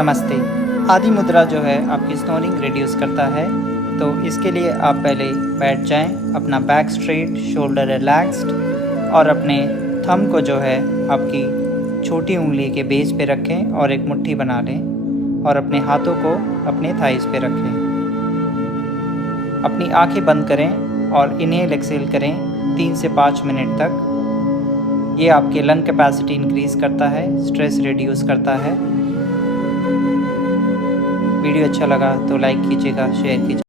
नमस्ते। आदि मुद्रा जो है आपकी स्नोरिंग रिड्यूस करता है, तो इसके लिए आप पहले बैठ जाएं, अपना बैक स्ट्रेट, शोल्डर रिलैक्स्ड और अपने थंब को जो है आपकी छोटी उंगली के बेस पे रखें और एक मुट्ठी बना लें और अपने हाथों को अपने थाइस पे रखें। अपनी आंखें बंद करें और इनहेल एक्सहेल करें 3 से 5 मिनट तक। ये आपके लंग कैपेसिटी इंक्रीज़ करता है, स्ट्रेस रिड्यूस करता है। वीडियो अच्छा लगा तो लाइक कीजिएगा, शेयर कीजिए।